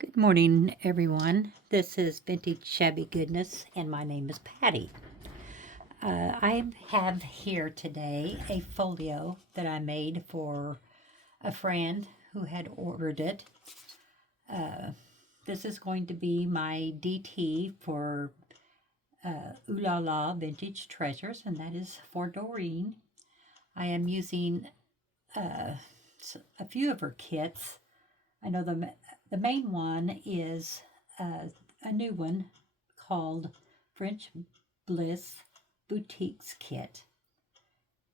Good morning, everyone. This is Vintage Shabby Goodness, and my name is Patty. I have here today a folio that I made for a friend who had ordered it. This is going to be my DT for Oohlala Vintage Treasures, and that is for Doreen. I am using uh, a few of her kits. I know the main one is a new one called French Bliss Boutiques Kit.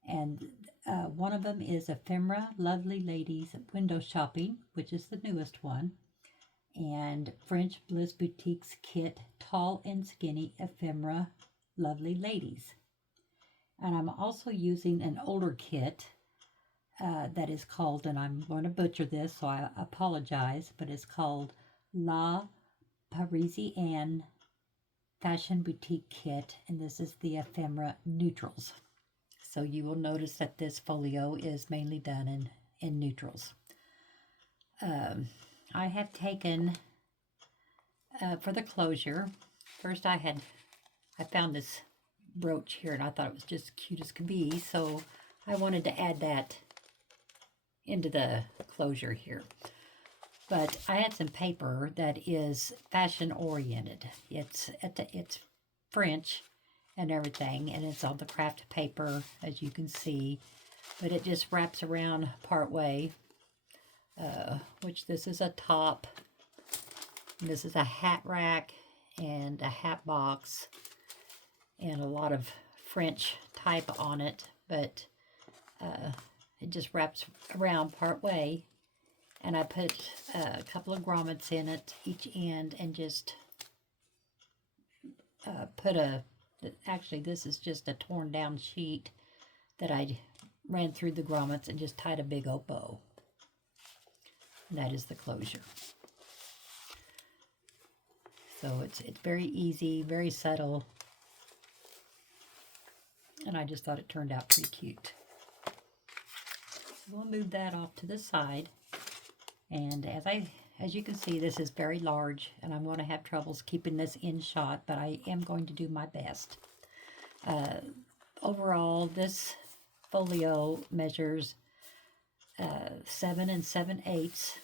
And one of them is Ephemera Lovely Ladies Window Shopping, which is the newest one. And French Bliss Boutiques Kit Tall and Skinny Ephemera Lovely Ladies. And I'm also using an older kit that is called, and I'm going to butcher this, so I apologize, but it's called La Parisienne Fashion Boutique Kit, and this is the ephemera neutrals. So you will notice that this folio is mainly done in neutrals. I have taken, for the closure, first I found this brooch here, and I thought it was just cute as could be, so I wanted to add that into the closure here. But I had some paper that is fashion oriented. It's French and everything, and it's on the craft paper, as you can see, but it just wraps around part way, which this is a top, and this is a hat rack and a hat box and a lot of French type on it, but it just wraps around part way, and I put a couple of grommets in it each end, and just actually this is just a torn down sheet that I ran through the grommets and just tied a big old bow. And that is the closure. So it's very easy, very subtle, and I just thought it turned out pretty cute. We'll move that off to the side, and as you can see, this is very large, and I'm going to have troubles keeping this in shot, but I am going to do my best. Overall, this folio measures 7 7/8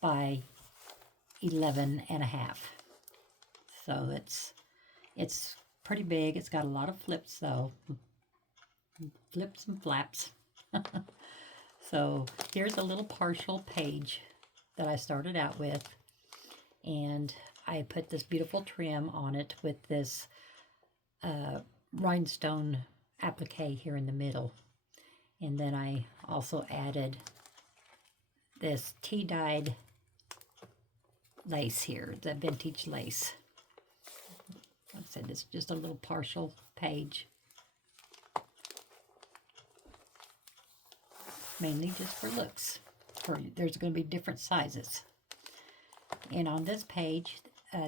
by 11.5. So it's pretty big. It's got a lot of flips though, flips and flaps. So here's a little partial page that I started out with, and I put this beautiful trim on it with this rhinestone applique here in the middle, and then I also added this tea-dyed lace here, the vintage lace. Like I said, it's just a little partial page, mainly just for looks. There's going to be different sizes. And on this page,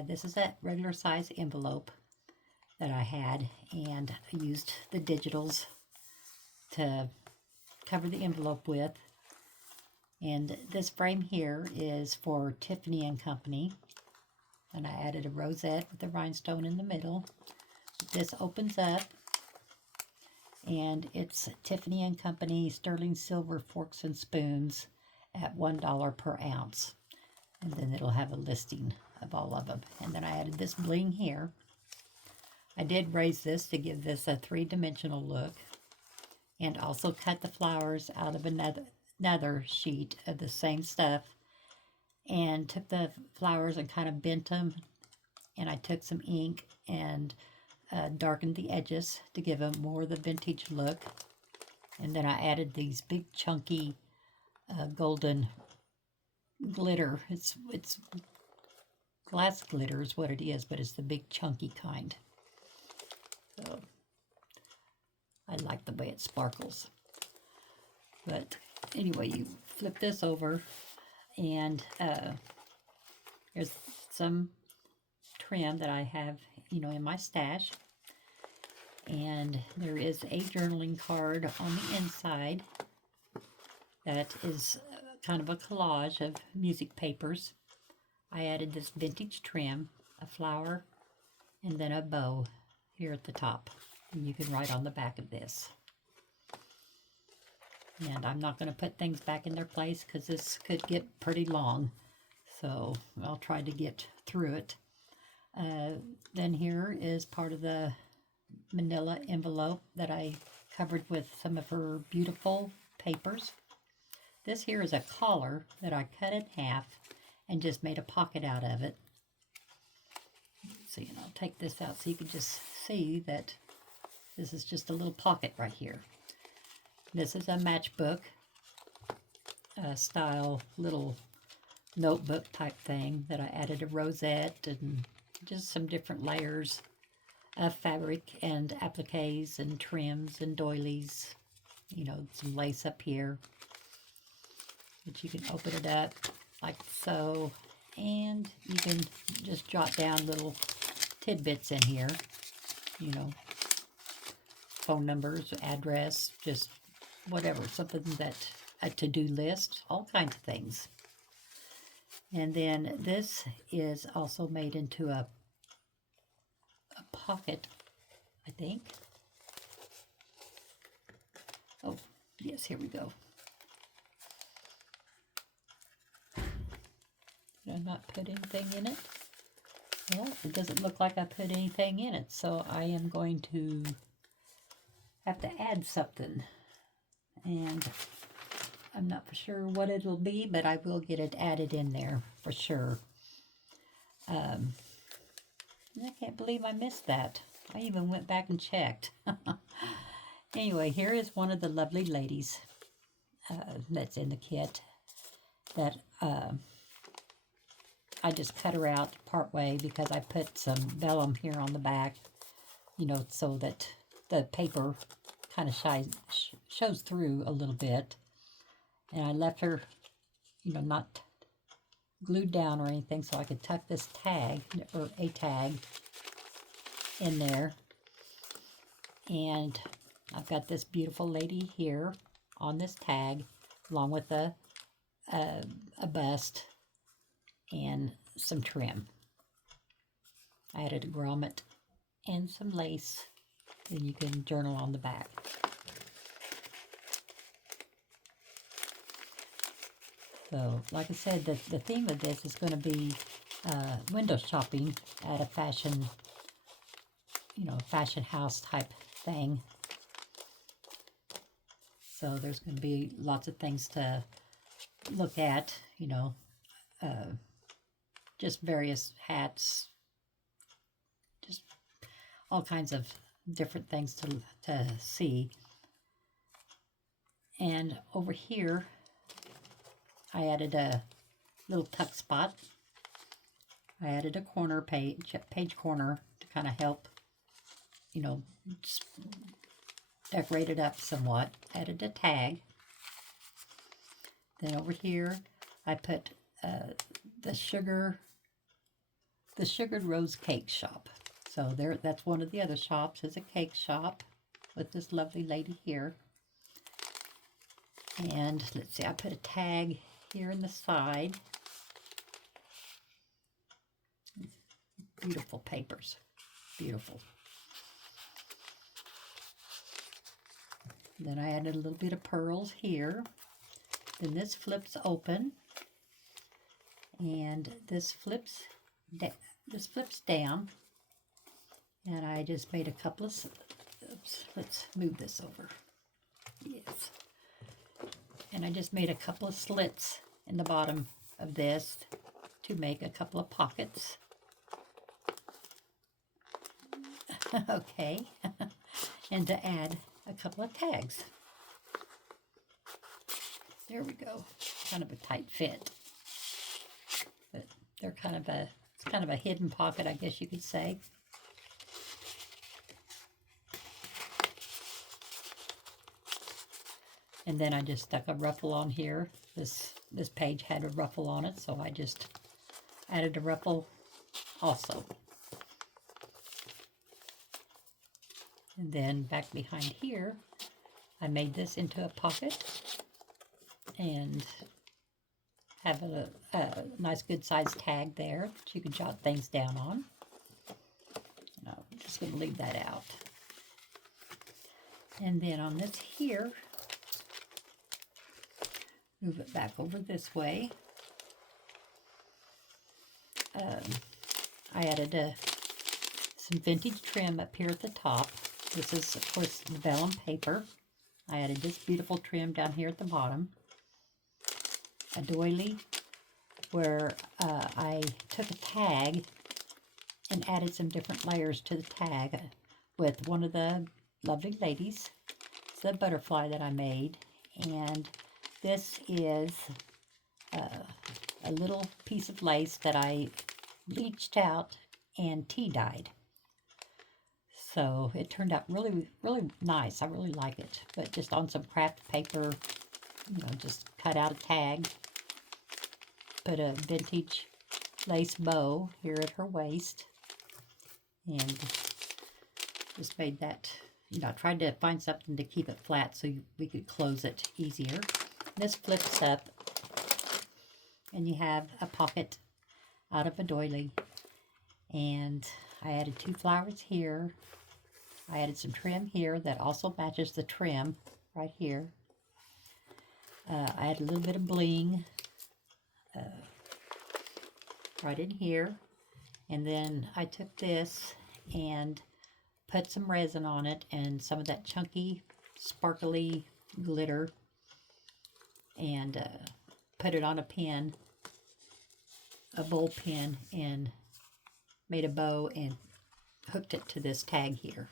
this is a regular size envelope that I had, and I used the digitals to cover the envelope with. And this frame here is for Tiffany and Company, and I added a rosette with the rhinestone in the middle. This opens up, and it's Tiffany and Company sterling silver forks and spoons at $1 per ounce. And then it'll have a listing of all of them. And then I added this bling here. I did raise this to give this a three-dimensional look, and also cut the flowers out of another sheet of the same stuff, and took the flowers and kind of bent them, and I took some ink and darkened the edges to give them more of the vintage look. And then I added these big chunky golden glitter. It's glass glitter is what it is, but it's the big chunky kind. So I like the way it sparkles. But anyway, you flip this over, and there's some trim that I have, in my stash. And there is a journaling card on the inside that is kind of a collage of music papers. I added this vintage trim, a flower, and then a bow here at the top. And you can write on the back of this. And I'm not going to put things back in their place because this could get pretty long. So I'll try to get through it. Then here is part of the manila envelope that I covered with some of her beautiful papers. This here is a collar that I cut in half and just made a pocket out of it. So, I'll take this out so you can just see that this is just a little pocket right here. This is a matchbook style little notebook type thing that I added a rosette and just some different layers of fabric and appliques and trims and doilies. Some lace up here. But you can open it up like so, and you can just jot down little tidbits in here. Phone numbers, address, just whatever, something that, a to-do list, all kinds of things. And then this is also made into a pocket, I think. Oh, yes, here we go. Did I not put anything in it? Well, it doesn't look like I put anything in it, so I am going to have to add something. And I'm not for sure what it'll be, but I will get it added in there for sure. I can't believe I missed that. I even went back and checked. Anyway, here is one of the lovely ladies that's in the kit that I just cut her out part way because I put some vellum here on the back, so that the paper kind of shows through a little bit. And I left her, not glued down or anything, so I could tuck this tag, or a tag, in there. And I've got this beautiful lady here on this tag, along with a bust and some trim. I added a grommet and some lace. Then you can journal on the back. So, like I said, the theme of this is going to be window shopping at a fashion, fashion house type thing. So there's going to be lots of things to look at, just various hats, just all kinds of different things to see. And over here, I added a little tuck spot. I added a corner page corner to kind of help, just decorate it up somewhat. Added a tag. Then over here, I put the sugared rose cake shop. So that's one of the other shops, is a cake shop with this lovely lady here. And let's see, I put a tag here in the side. Beautiful papers, beautiful. Then I added a little bit of pearls here. Then this flips open, and this flips down. And I just made a couple of, oops, let's move this over. Yes. And I just made a couple of slits in the bottom of this to make a couple of pockets. Okay. And to add a couple of tags. There we go. Kind of a tight fit. But they're it's kind of a hidden pocket, I guess you could say. And then I just stuck a ruffle on here. This page had a ruffle on it, so I just added a ruffle also. And then back behind here, I made this into a pocket and have a nice good sized tag there that you can jot things down on. No, I'm just going to leave that out. And then on this here, move it back over this way. I added some vintage trim up here at the top. This is, of course, the vellum paper. I added this beautiful trim down here at the bottom. A doily where I took a tag and added some different layers to the tag with one of the lovely ladies. It's the butterfly that I made. And this is a little piece of lace that I bleached out and tea dyed. So it turned out really, really nice. I really like it. But just on some craft paper, you know, just cut out a tag, put a vintage lace bow here at her waist, and just made that, you know, I tried to find something to keep it flat so we could close it easier. This flips up, and you have a pocket out of a doily, and I added 2 flowers here. I added some trim here that also matches the trim right here. I added a little bit of bling right in here, and then I took this and put some resin on it and some of that chunky sparkly glitter, and put it on a pin, a bowl pin, and made a bow and hooked it to this tag here.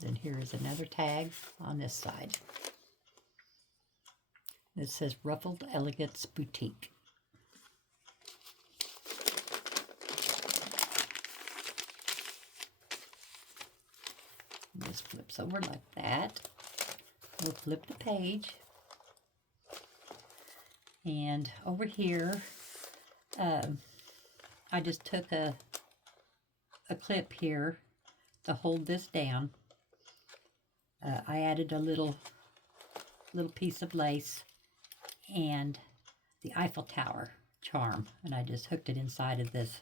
Then here is another tag on this side. It says Ruffled Elegance Boutique. This flips over like that. We'll flip the page. And over here, I just took a clip here to hold this down. I added a little piece of lace and the Eiffel Tower charm, and I just hooked it inside of this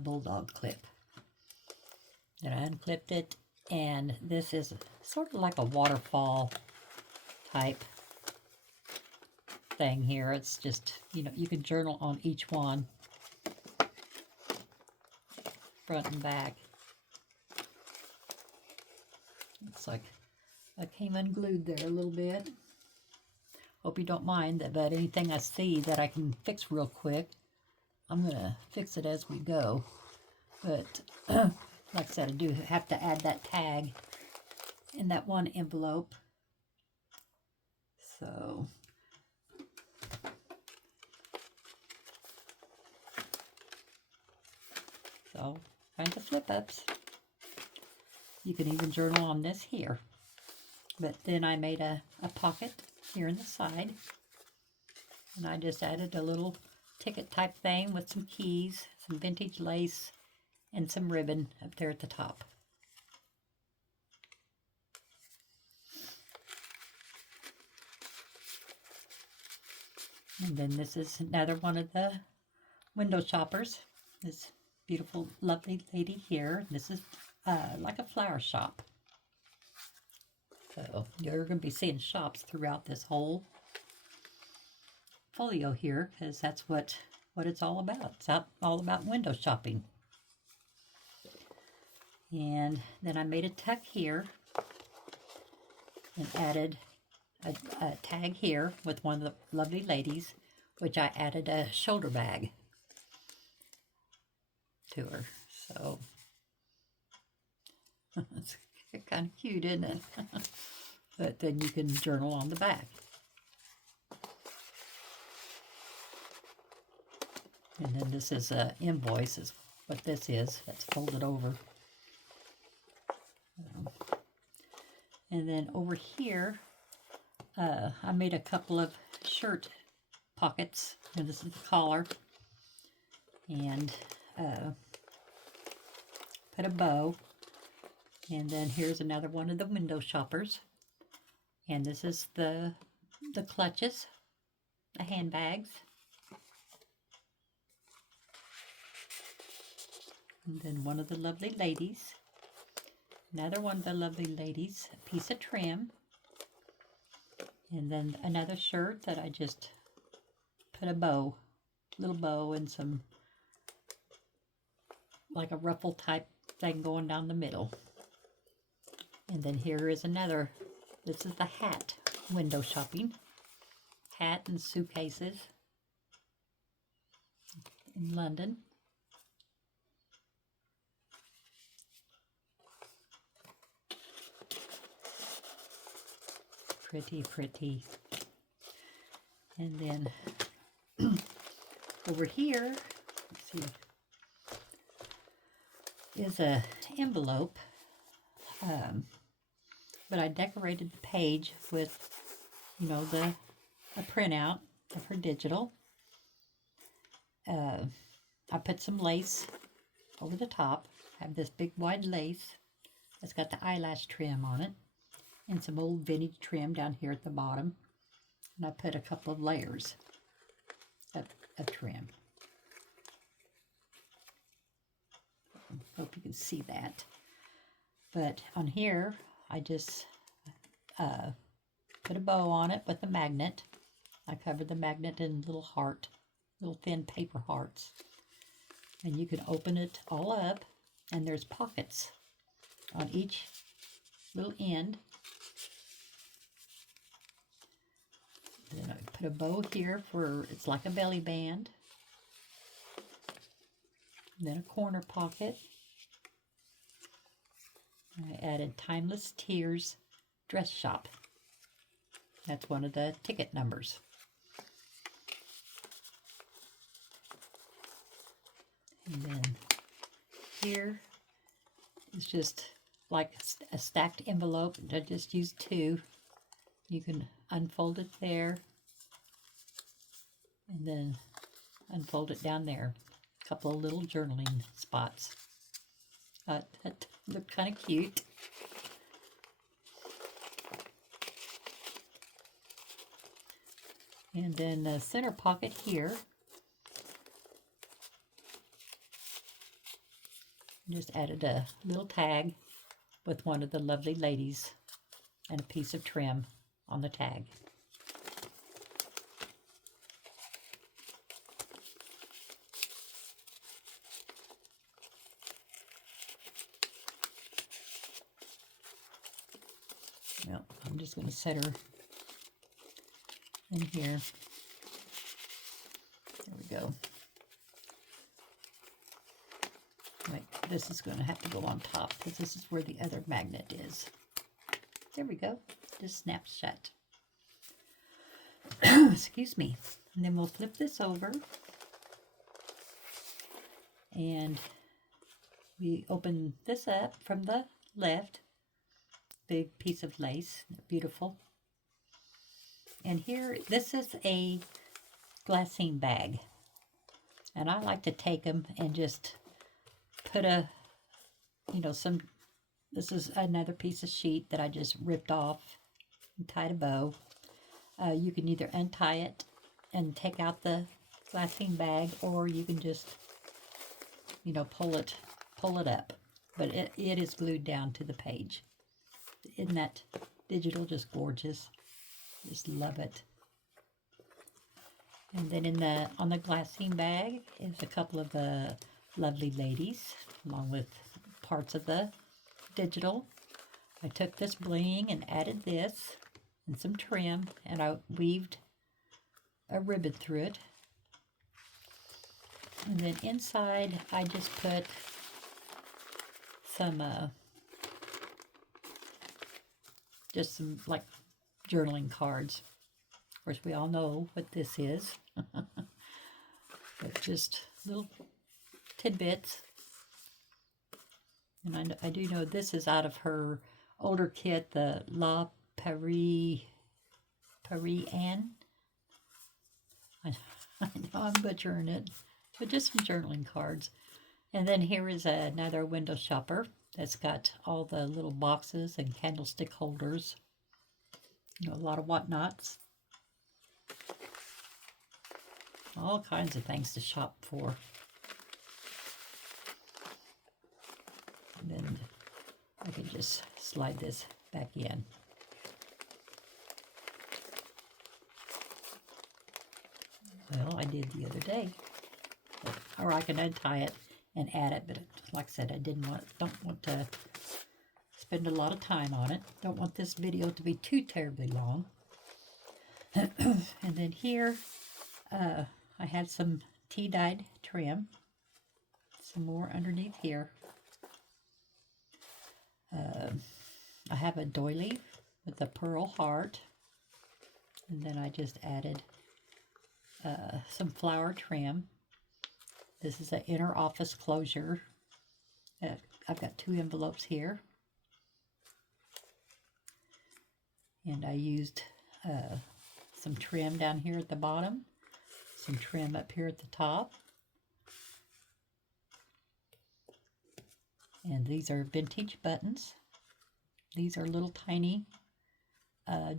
bulldog clip. Then I unclipped it, and this is sort of like a waterfall type thing here. It's just, you know, you can journal on each one, front and back. Looks like I came unglued there a little bit. Hope you don't mind that, but anything I see that I can fix real quick, I'm going to fix it as we go. But like I said, I do have to add that tag in that one envelope. So kinds of flip ups. You can even journal on this here. But then I made a pocket here in the side. And I just added a little ticket type thing with some keys, some vintage lace, and some ribbon up there at the top. And then this is another one of the window shoppers. This beautiful, lovely lady here. This is like a flower shop. So you're going to be seeing shops throughout this whole folio here, because that's what it's all about. It's all about window shopping. And then I made a tuck here and added a tag here with one of the lovely ladies, which I added a shoulder bag to her. So it's kind of cute, isn't it? But then you can journal on the back. And then this is an invoice, is what this is. That's folded over. And then over here, I made a couple of shirt pockets. And this is the collar. And put a bow. And then here's another one of the window shoppers. And this is the clutches, the handbags. And then one of the lovely ladies. Another one of the lovely ladies, a piece of trim. And then another shirt that I just put a bow, little bow and some, like a ruffle type thing going down the middle. And then here is another, this is the hat window shopping. Hat and suitcases in London. Pretty, pretty. And then over here, let's see, is a envelope. But I decorated the page with, you know, a printout of her digital. I put some lace over the top. I have this big wide lace that's got the eyelash trim on it. And some old vintage trim down here at the bottom. And I put a couple of layers of trim. Hope you can see that. But on here, I just put a bow on it with a magnet. I covered the magnet in little heart, little thin paper hearts. And you can open it all up, and there's pockets on each little end. Then I put a bow here for, it's like a belly band. Then a corner pocket. I added Timeless Tears Dress Shop. That's one of the ticket numbers. And then here is just like a stacked envelope. I just used two. You can unfold it there and then unfold it down there. A couple of little journaling spots. That look kind of cute. And then the center pocket here. Just added a little tag with one of the lovely ladies and a piece of trim on the tag. Well, I'm just going to set her in here. There we go. Right, this is going to have to go on top because this is where the other magnet is. There we go. Just snaps shut. Excuse me. And then we'll flip this over. And we open this up from the left. Big piece of lace. Beautiful. And here, this is a glassine bag. And I like to take them and just put a, you know, some, this is another piece of sheet that I just ripped off and tied a bow. You can either untie it and take out the glassine bag, or you can just, you know, pull it up. But it is glued down to the page. Isn't that digital just gorgeous? Just love it. And then on the glassine bag is a couple of the lovely ladies, along with parts of the digital. I took this bling and added this and some trim, and I weaved a ribbon through it. And then inside I just put some just some like journaling cards. Of course, we all know what this is. But just little tidbits. And I do know this is out of her older kit, the La Paris Anne. I know I'm butchering it, but just some journaling cards. And then here is another window shopper that's got all the little boxes and candlestick holders You know, a lot of whatnots. All kinds of things to shop for. And then I can just slide this back in. Well, I did the other day. Or I can untie it and add it, but like I said, I don't want to spend a lot of time on it. Don't want this video to be too terribly long. And then here, I had some tea-dyed trim. Some more underneath here. I have a doily with a pearl heart. And then I just added some flower trim. This is an inner office closure. I've got 2 envelopes here. And I used some trim down here at the bottom. Some trim up here at the top. And these are vintage buttons. These are little tiny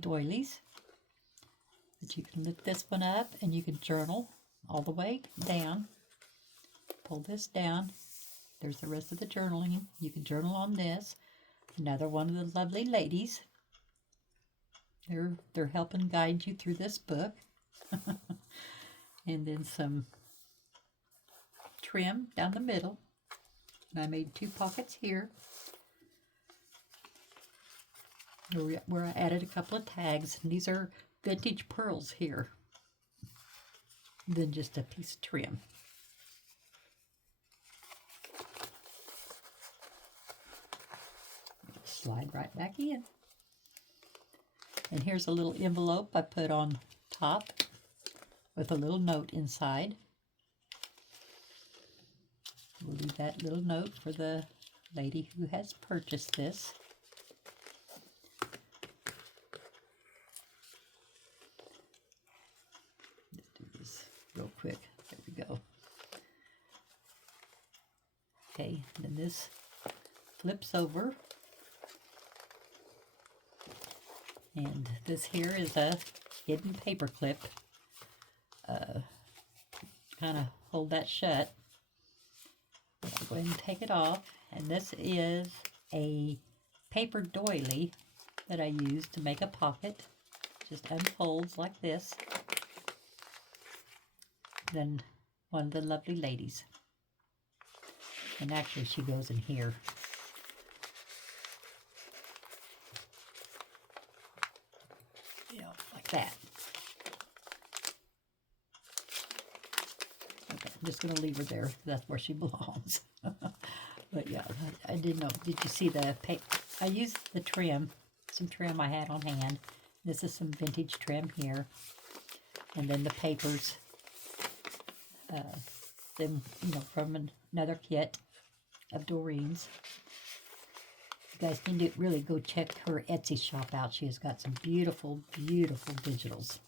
doilies. But you can lift this one up and you can journal all the way down. Pull this down. There's the rest of the journaling. You can journal on this. Another one of the lovely ladies. They're helping guide you through this book. And then some trim down the middle. And I made 2 pockets here where I added a couple of tags. And these are vintage pearls here. And then just a piece of trim. Slide right back in. And here's a little envelope I put on top with a little note inside. We'll leave that little note for the lady who has purchased this. Let's do this real quick. There we go. Okay, then this flips over. And this here is a hidden paper clip. Kind of hold that shut. I'll go ahead and take it off. And this is a paper doily that I used to make a pocket. Just unfolds like this. Then one of the lovely ladies. And actually she goes in here. Like that. Okay, I'm just going to leave her there. That's where she belongs. But yeah, I didn't know. Did you see the I used the trim, some trim I had on hand. This is some vintage trim here. And then the papers, then, you know, from another kit of Doreen's. You guys need to really go check her Etsy shop out. She has got some beautiful, beautiful digitals.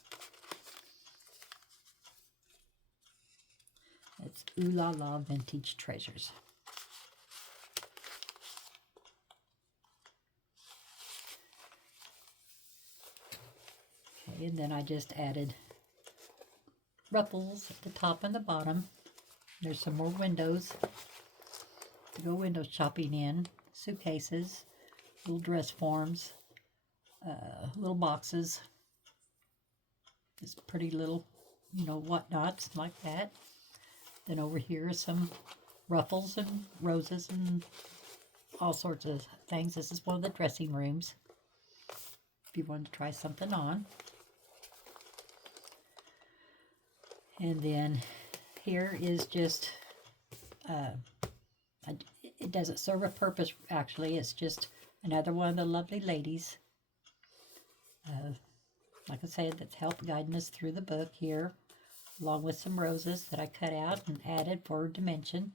It's Oohlala Vintage Treasures. Okay, and then I just added ruffles at the top and the bottom. There's some more windows to go window shopping in. Suitcases, little dress forms, little boxes, just pretty little, you know, whatnots like that. Then over here is some ruffles and roses and all sorts of things. This is one of the dressing rooms, if you wanted to try something on. And then here is just it doesn't serve a purpose, actually. It's just another one of the lovely ladies. Like I said, that's helped guiding us through the book here, along with some roses that I cut out and added for dimension.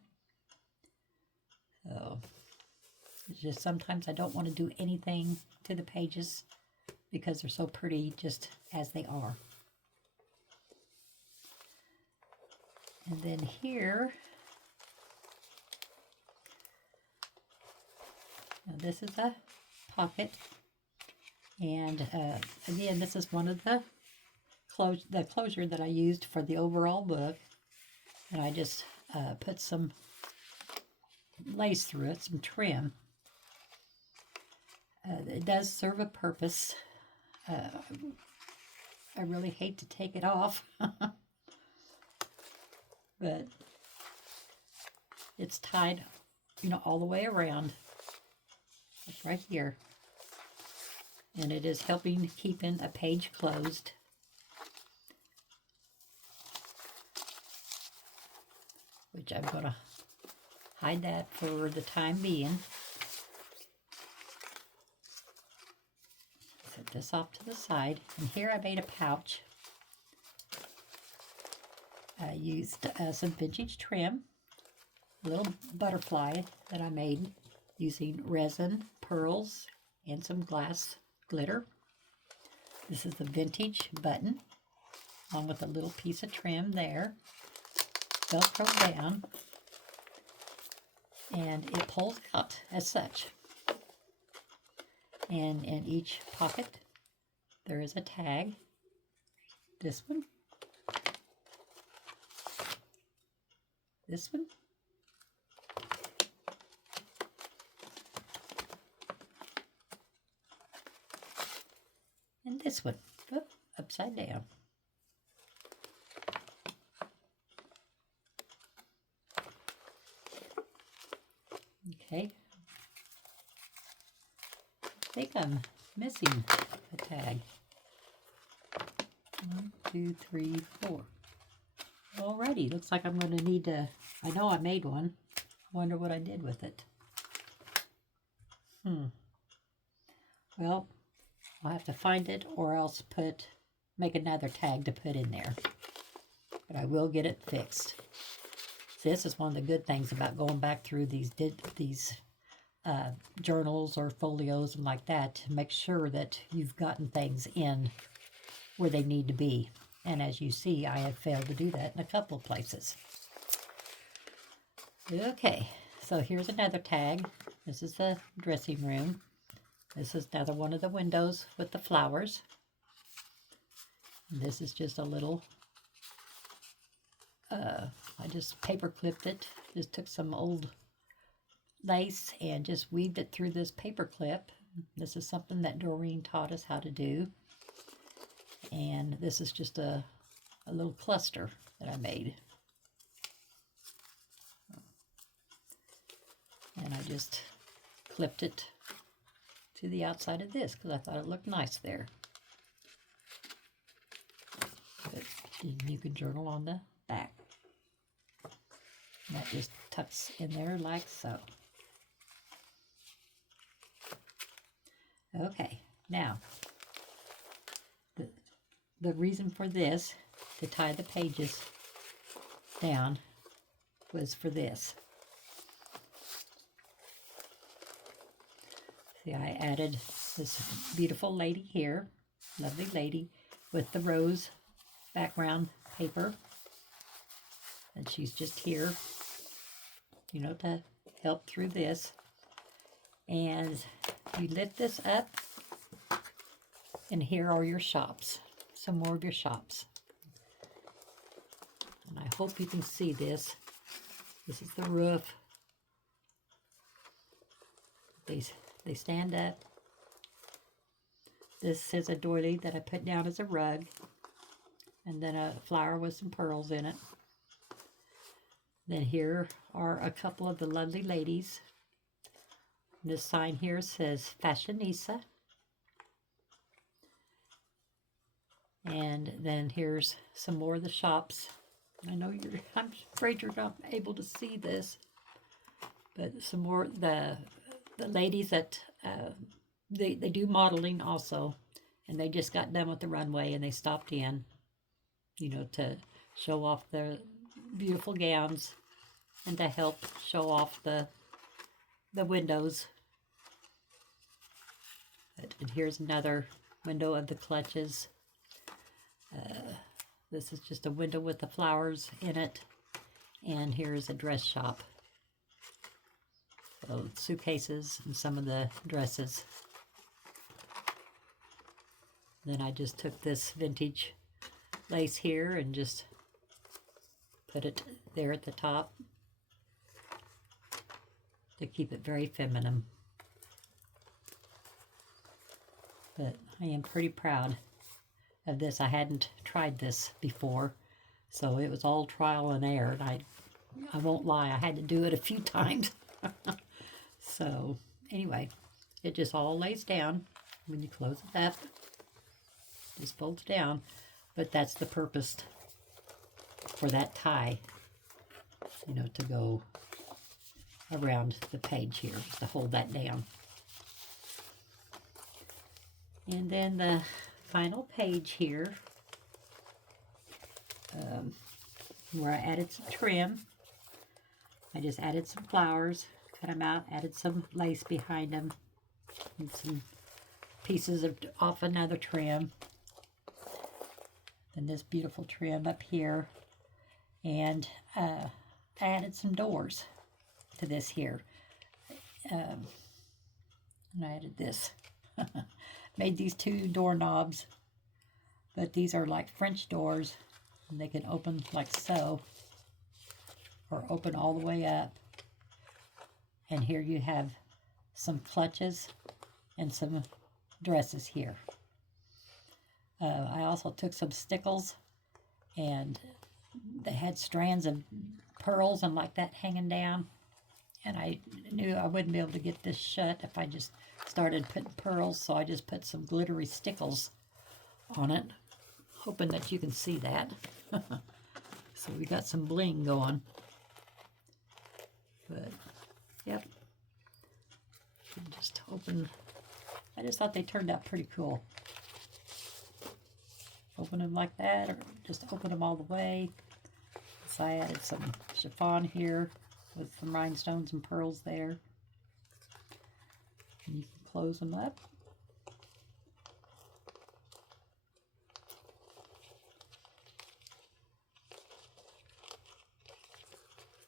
So, it's just sometimes I don't want to do anything to the pages because they're so pretty just as they are. And then here, now this is a pocket And again, this is one of the closure that I used for the overall book. And I just put some lace through it, some trim. It does serve a purpose. I really hate to take it off, but it's tied, you know, all the way around. It's right here. And it is helping keeping a page closed. Which I'm going to hide that for the time being. Set this off to the side. And here I made a pouch. I used some vintage trim, a little butterfly that I made using resin, pearls, and some glass glitter. This is the vintage button, along with a little piece of trim there. Velcro down, and it pulls out as such. And in each pocket there is a tag. This one, this one, and this one. Oh, upside down. Okay, I think I'm missing a tag. 1, 2, 3, 4. Alrighty, looks like I'm going to need to, I know I made one. I wonder what I did with it. Well, I'll have to find it or else make another tag to put in there. But I will get it fixed. This is one of the good things about going back through these journals or folios and like that, to make sure that you've gotten things in where they need to be. And as you see, I have failed to do that in a couple of places. Okay, so here's another tag. This is the dressing room. This is another one of the windows with the flowers. And this is just a little I just paper clipped it, just took some old lace and just weaved it through this paper clip. This is something that Doreen taught us how to do. And this is just a little cluster that I made. And I just clipped it to the outside of this because I thought it looked nice there. But you can journal on the back. And that just tucks in there like so. Okay, now the reason for this, to tie the pages down, was for this. See, I added this beautiful lady here, lovely lady, with the rose background paper. And she's just here, you know, to help through this. And you lift this up, and here are your shops. Some more of your shops. And I hope you can see this. This is the roof. They stand up. This is a doily that I put down as a rug. And then a flower with some pearls in it. Then here are a couple of the lovely ladies. This sign here says Fashionista. And then here's some more of the shops. I'm afraid you're not able to see this, but some more, the ladies that, they do modeling also, and they just got done with the runway and they stopped in, you know, to show off their beautiful gowns and to help show off the windows. And here's another window of the clutches. This is just a window with the flowers in it. And here's a dress shop. So suitcases and some of the dresses. Then I just took this vintage lace here and just put it there at the top to keep it very feminine. But I am pretty proud of this. I hadn't tried this before, so it was all trial and error. And I won't lie, I had to do it a few times. So anyway, it just all lays down when you close it up. Just folds down, but that's the purpose for that tie, you know, to go around the page here, just to hold that down. And then the final page here, where I added some trim. I just added some flowers, cut them out, added some lace behind them, and some pieces of off another trim. And this beautiful trim up here, and I added some doors to this here. And I added this. Made these 2 doorknobs, but these are like French doors, and they can open like so, or open all the way up. And here you have some clutches and some dresses here. I also took some stickles, and they had strands of pearls and like that hanging down. And I knew I wouldn't be able to get this shut if I just started putting pearls, so I just put some glittery stickles on it, hoping that you can see that. So we got some bling going. But, yep. Just open. I just thought they turned out pretty cool. Open them like that, or just open them all the way. So I added some chiffon here with some rhinestones and pearls there. And you can close them up.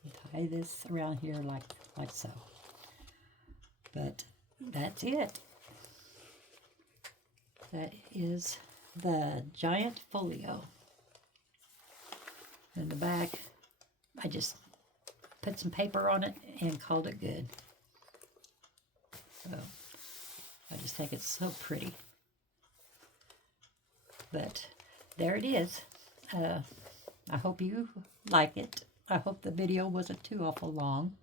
And tie this around here like so. But that's it. That is the giant folio. In the back, I just put some paper on it and called it good. So I just think it's so pretty. But there it is. I hope you like it. I hope the video wasn't too awful long.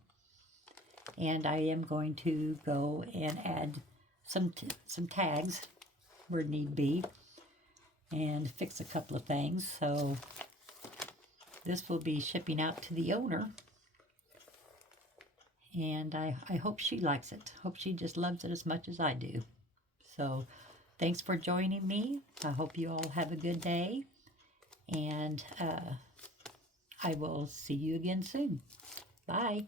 And I am going to go and add some tags where need be, and fix a couple of things. So this will be shipping out to the owner, and I hope she likes it. Hope she just loves it as much as I do. So thanks for joining me. I hope you all have a good day, and I will see you again soon. Bye.